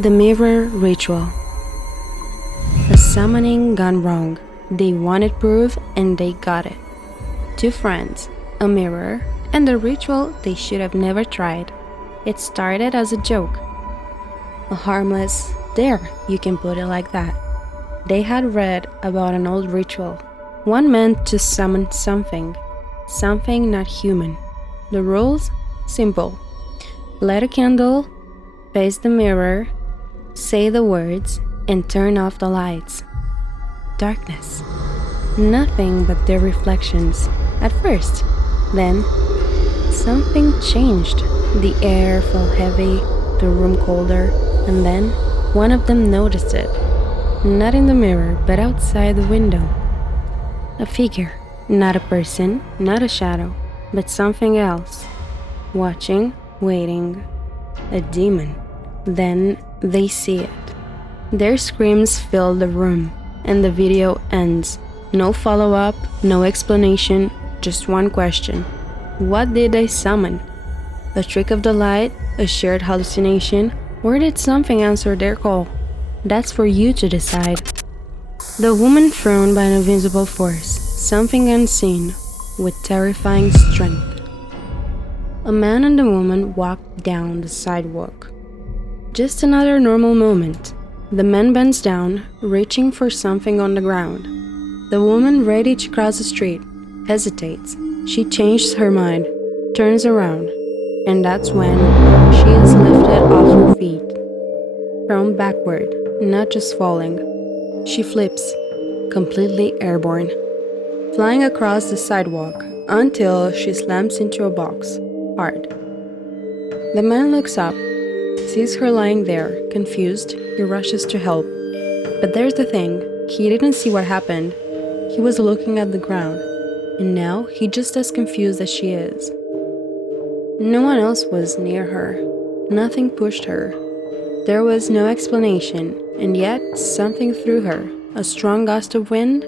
The mirror ritual. The summoning gone wrong. They wanted proof and they got it. Two friends, a mirror, and the ritual they should have never tried. It started as a joke. A harmless, there, you can put it like that. They had read about an old ritual. One meant to summon something not human. The rules? Simple. Light a candle, face the mirror, say the words, and turn off the lights. Darkness. Nothing but their reflections, at first. Then, something changed. The air felt heavy, the room colder, and then one of them noticed it. Not in the mirror, but outside the window. A figure. Not a person, not a shadow, but something else. Watching, waiting. A demon. Then they see it. Their screams fill the room, and the video ends. No follow-up, no explanation, just one question. What did they summon? A trick of the light, a shared hallucination, or did something answer their call? That's for you to decide. The woman thrown by an invisible force, something unseen, with terrifying strength. A man and a woman walked down the sidewalk. Just another normal moment. The man bends down, reaching for something on the ground. The woman, ready to cross the street, hesitates. She changes her mind, turns around, and that's when she is lifted off her feet. Thrown backward, not just falling. She flips, completely airborne, flying across the sidewalk until she slams into a box, hard. The man looks up, sees her lying there, confused. He rushes to help. But there's the thing, he didn't see what happened. He was looking at the ground, and now he's just as confused as she is. No one else was near her. Nothing pushed her. There was no explanation, and yet something threw her. A strong gust of wind?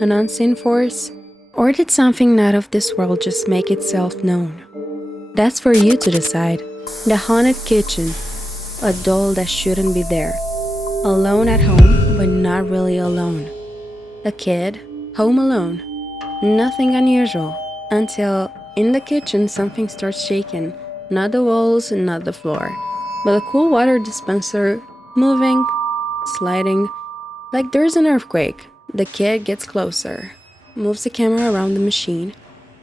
An unseen force? Or did something not of this world just make itself known? That's for you to decide. The haunted kitchen. A doll that shouldn't be there. Alone at home, but not really alone. A kid, home alone. Nothing unusual, until in the kitchen something starts shaking. Not the walls, not the floor, but a cool water dispenser moving, sliding, like there's an earthquake. The kid gets closer, moves the camera around the machine,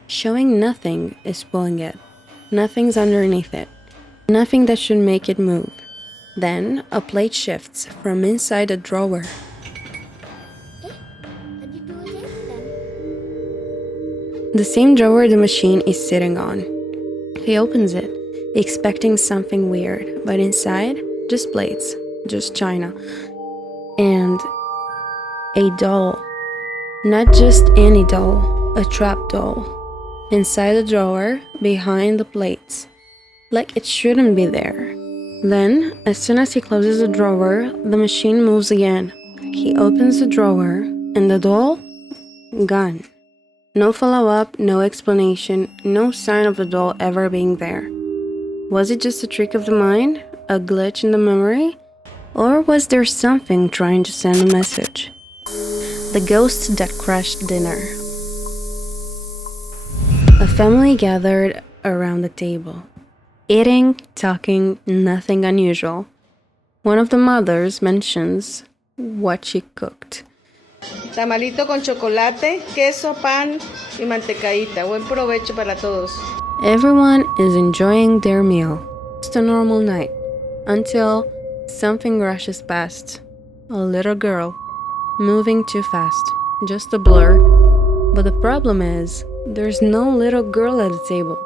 showing nothing is pulling it. Nothing's underneath it. Nothing that should make it move. Then a plate shifts from inside a drawer. The same drawer the machine is sitting on. He opens it, expecting something weird, but inside, just plates, just china. And a doll. Not just any doll, a trap doll. Inside the drawer, behind the plates. Like it shouldn't be there. Then, as soon as he closes the drawer, the machine moves again. He opens the drawer, and the doll? Gone. No follow-up, no explanation, no sign of the doll ever being there. Was it just a trick of the mind? A glitch in the memory? Or was there something trying to send a message? The ghost that crashed dinner. A family gathered around the table. Eating, talking, nothing unusual. One of the mothers mentions what she cooked. Tamalito con chocolate, queso, pan y mantecaíta. Buen provecho para todos. Everyone is enjoying their meal. It's a normal night. Until something rushes past. A little girl. Moving too fast. Just a blur. But the problem is, there's no little girl at the table.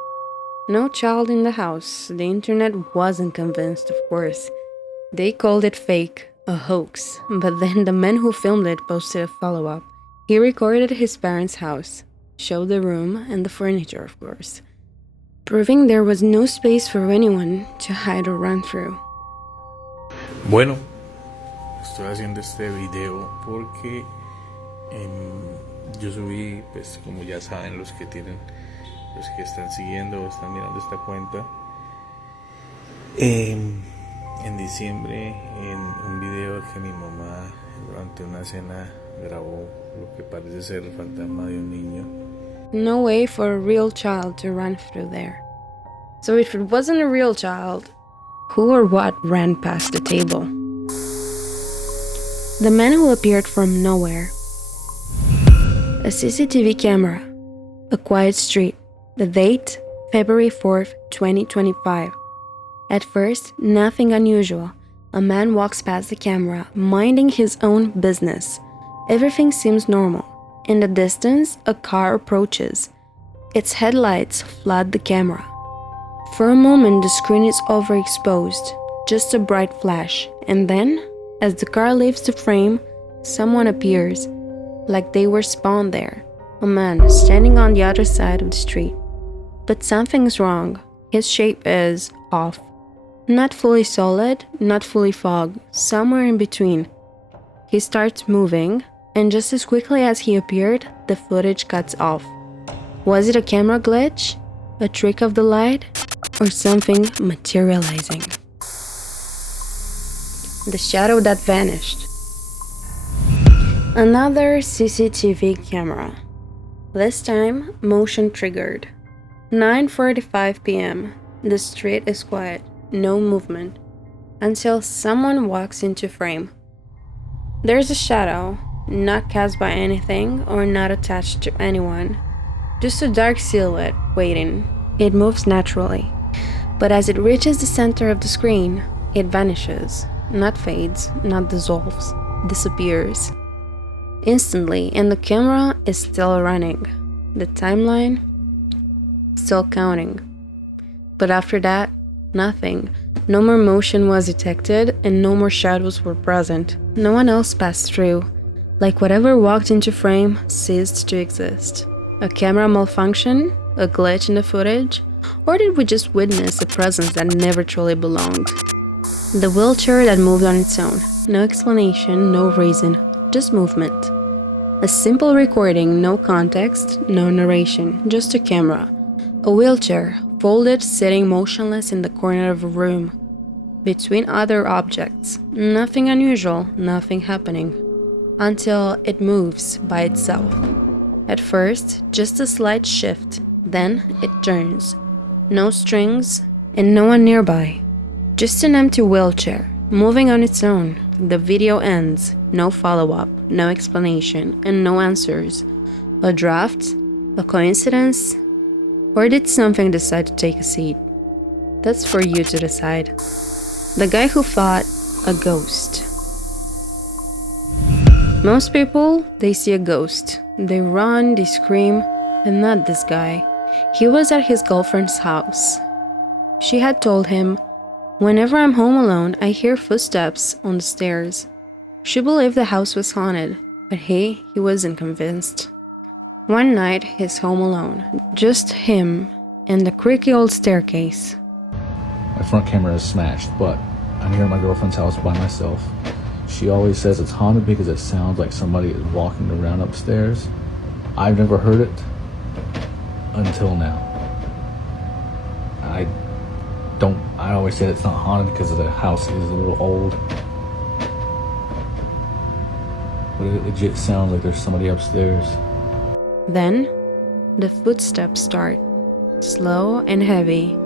No child in the house. The internet wasn't convinced, of course. They called it fake, a hoax. But then the man who filmed it posted a follow-up. He recorded his parents' house, showed the room and the furniture, of course, proving there was no space for anyone to hide or run through. Bueno, estoy haciendo este video porque yo subí, pues como ya saben los que están siguiendo o están mirando esta cuenta, en diciembre en un video que mi mamá durante una cena grabó lo que parece ser el fantasma de un niño. No way for a real child to run through there. So if it wasn't a real child, who or what ran past the table? The man who appeared from nowhere. A CCTV camera. A quiet street. The date, February 4th, 2025. At first, nothing unusual. A man walks past the camera, minding his own business. Everything seems normal. In the distance, a car approaches. Its headlights flood the camera. For a moment, the screen is overexposed, just a bright flash, and then, as the car leaves the frame, someone appears, like they were spawned there. A man standing on the other side of the street. But something's wrong. His shape is off. Not fully solid, not fully fog, somewhere in between. He starts moving, and just as quickly as he appeared, the footage cuts off. Was it a camera glitch? A trick of the light? Or something materializing? The shadow that vanished. Another CCTV camera. This time, motion triggered. 9:45 p.m. The street is quiet, no movement, until someone walks into frame. There's a shadow, not cast by anything or not attached to anyone. Just a dark silhouette waiting. It moves naturally, but as it reaches the center of the screen, it vanishes, not fades, not dissolves, disappears. Instantly, and the camera is still running. The timeline still counting. But after that, nothing. No more motion was detected and no more shadows were present. No one else passed through. Like whatever walked into frame ceased to exist. A camera malfunction? A glitch in the footage? Or did we just witness a presence that never truly belonged? The wheelchair that moved on its own. No explanation, no reason, just movement. A simple recording, no context, no narration, just a camera. A wheelchair, folded, sitting motionless in the corner of a room. Between other objects. Nothing unusual, nothing happening. Until it moves by itself. At first, just a slight shift, then it turns. No strings, and no one nearby. Just an empty wheelchair, moving on its own. The video ends. No follow-up, no explanation, and no answers. A draft? A coincidence? Or did something decide to take a seat? That's for you to decide. The guy who thought a ghost. Most people, they see a ghost. They run, they scream, and not this guy. He was at his girlfriend's house. She had told him, "Whenever I'm home alone, I hear footsteps on the stairs." She believed the house was haunted, but he wasn't convinced. One night, he's home alone, just him and the creaky old staircase. My front camera is smashed, but I'm here at my girlfriend's house by myself. She always says it's haunted because it sounds like somebody is walking around upstairs. I've never heard it until now. I always say it's not haunted because the house is a little old. But it legit sounds like there's somebody upstairs. Then, the footsteps start, slow and heavy,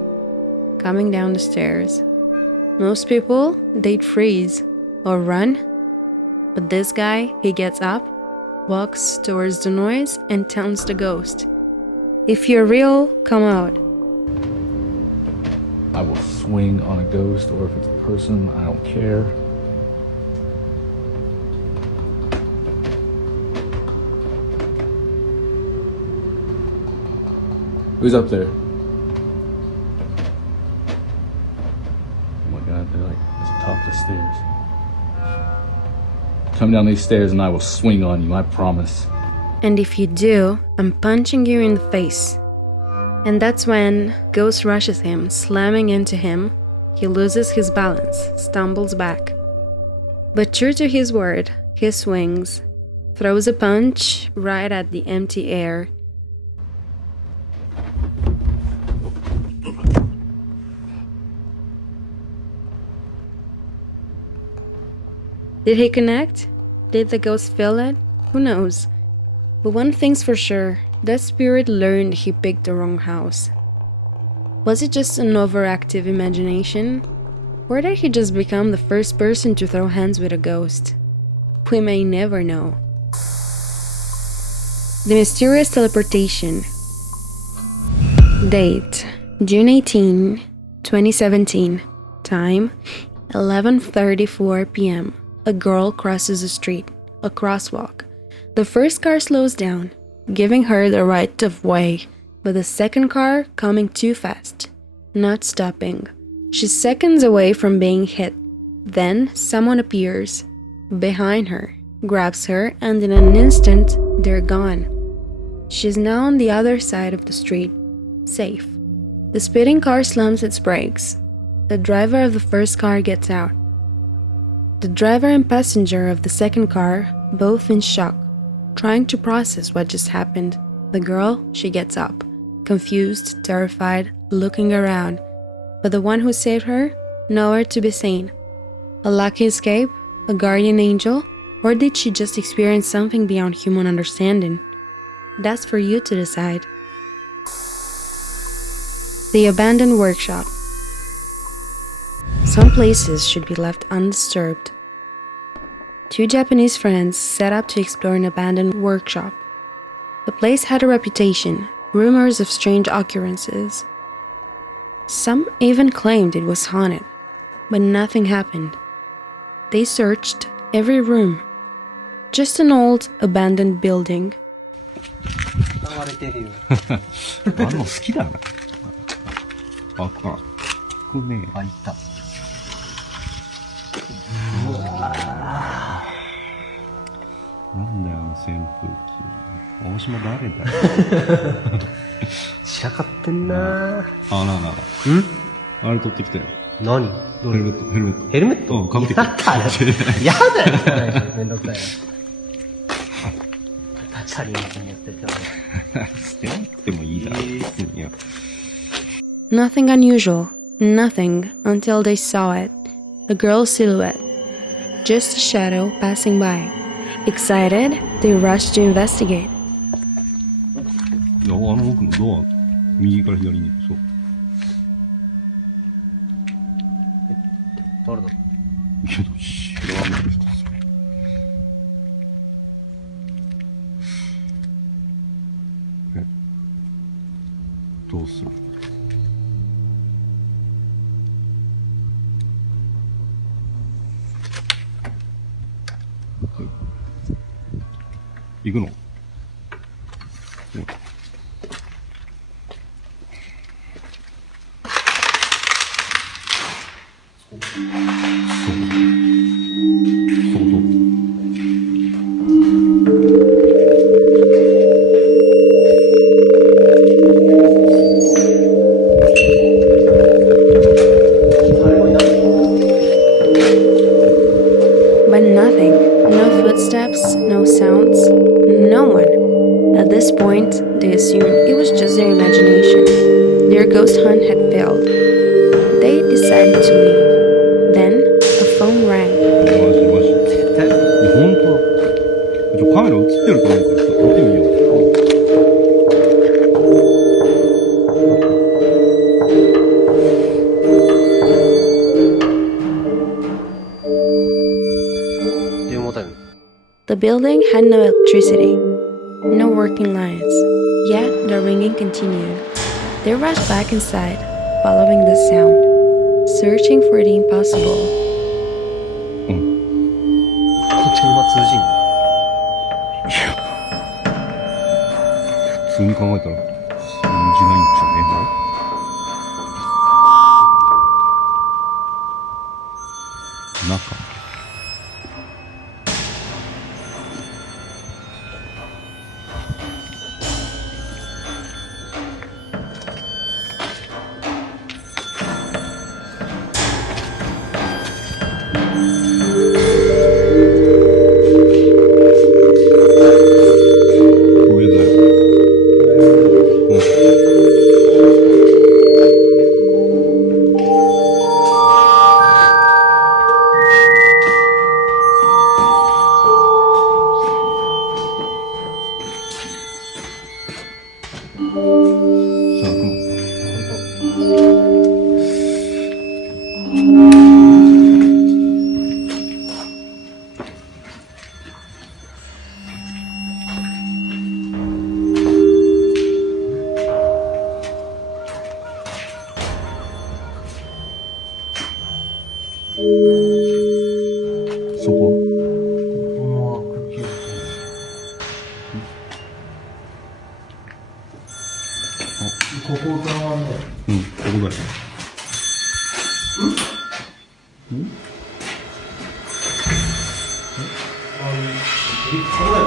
coming down the stairs. Most people, they'd freeze or run, but this guy, he gets up, walks towards the noise, and tells the ghost, "If you're real, come out." I will swing on a ghost, or if it's a person, I don't care. Who's up there? Oh my god, they're like at the top of the stairs. Come down these stairs and I will swing on you, I promise. And if you do, I'm punching you in the face. And that's when Ghost rushes him, slamming into him. He loses his balance, stumbles back. But true to his word, he swings, throws a punch right at the empty air. Did he connect? Did the ghost feel it? Who knows? But one thing's for sure, that spirit learned he picked the wrong house. Was it just an overactive imagination? Or did he just become the first person to throw hands with a ghost? We may never know. The mysterious teleportation. Date: June 18, 2017. Time: 11:34 p.m. A girl crosses the street, a crosswalk. The first car slows down, giving her the right of way, but the second car coming too fast, not stopping. She's seconds away from being hit. Then someone appears behind her, grabs her, and in an instant, they're gone. She's now on the other side of the street, safe. The speeding car slams its brakes. The driver of the first car gets out. The driver and passenger of the second car, both in shock, trying to process what just happened. The girl, she gets up, confused, terrified, looking around. But the one who saved her, nowhere to be seen. A lucky escape? A guardian angel? Or did she just experience something beyond human understanding? That's for you to decide. The abandoned workshop. Some places should be left undisturbed. Two Japanese friends set out to explore an abandoned workshop. The place had a reputation, rumors of strange occurrences. Some even claimed it was haunted, but nothing happened. They searched every room. Just an old, abandoned building. 流れてるよ。あの好きだな。あかん。これね。あ、いた。なんだよ、あの扇風機。大島誰だよ。散らかってんなぁ。あ、なあなあ。ん？あれ取ってきたよ。何？どれ？ヘルメット、ヘルメット。ヘルメット？うん、かぶってきた。やったやだよ。めんどくさいな。チャリンコにやってるけどね。捨てなくてもいいだろ。いや。Nothing unusual, nothing until they saw it. A girl's silhouette. Just a shadow passing by. Excited, they rushed to investigate. いや、あの奥のドア、右から左に、そう。誰だ？けど、知らない人さ。え、どうする？行くの？But nothing. No footsteps, no sounds, no one. At this point, they assumed it was just their imagination. Their ghost hunt had failed. They decided to leave. Then, a phone rang. マジマジ。絶対。ほんと。カメラ映ってると思うからさ、見てみよう。電話タイム。The building had no electricity, no working lines, yet the ringing continued. They rushed back inside, following the sound, searching for the impossible. 電話通じんの？普通に考えたら、通じないんじゃねえの？中。上だよ。そこ。もう空気をここ側ね。うん、ここだよ。これだよ。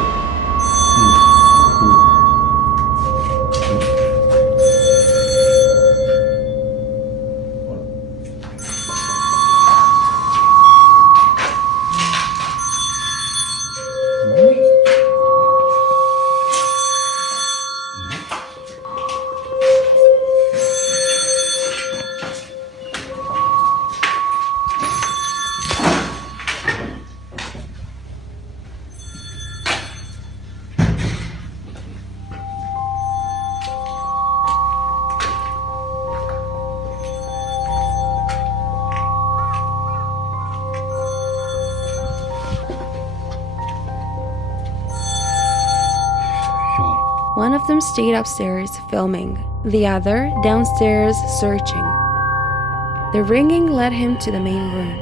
One of them stayed upstairs filming, the other downstairs searching. The ringing led him to the main room.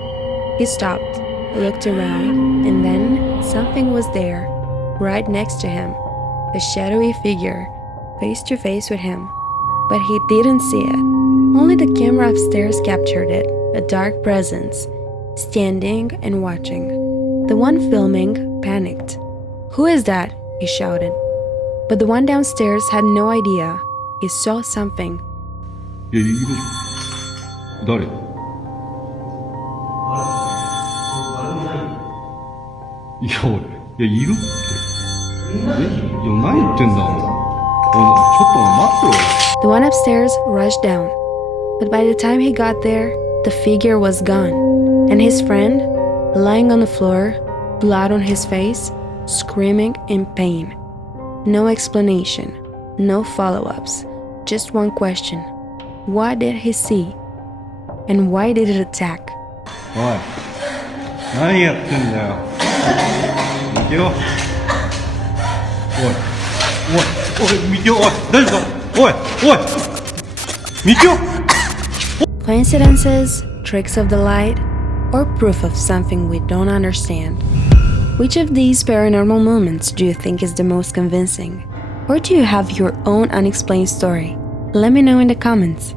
He stopped, looked around, and then something was there, right next to him. A shadowy figure, face to face with him. But he didn't see it. Only the camera upstairs captured it, a dark presence, standing and watching. The one filming panicked. "Who is that?" he shouted. But the one downstairs had no idea. He saw something. いや、いるでしょ。誰？いや、いや、いるって。いや、何言ってんだ、お前。ちょっと待ってろ。The one upstairs rushed down. But by the time he got there, the figure was gone. And his friend, lying on the floor, blood on his face, screaming in pain. No explanation, no follow-ups, just one question. What did he see? And why did it attack? おい、何やってんだよ。見てよ。おい、見てよ、おい、大丈夫か？おい、見てよ。 Coincidences, tricks of the light, or proof of something we don't understand? Which of these paranormal moments do you think is the most convincing? Or do you have your own unexplained story? Let me know in the comments.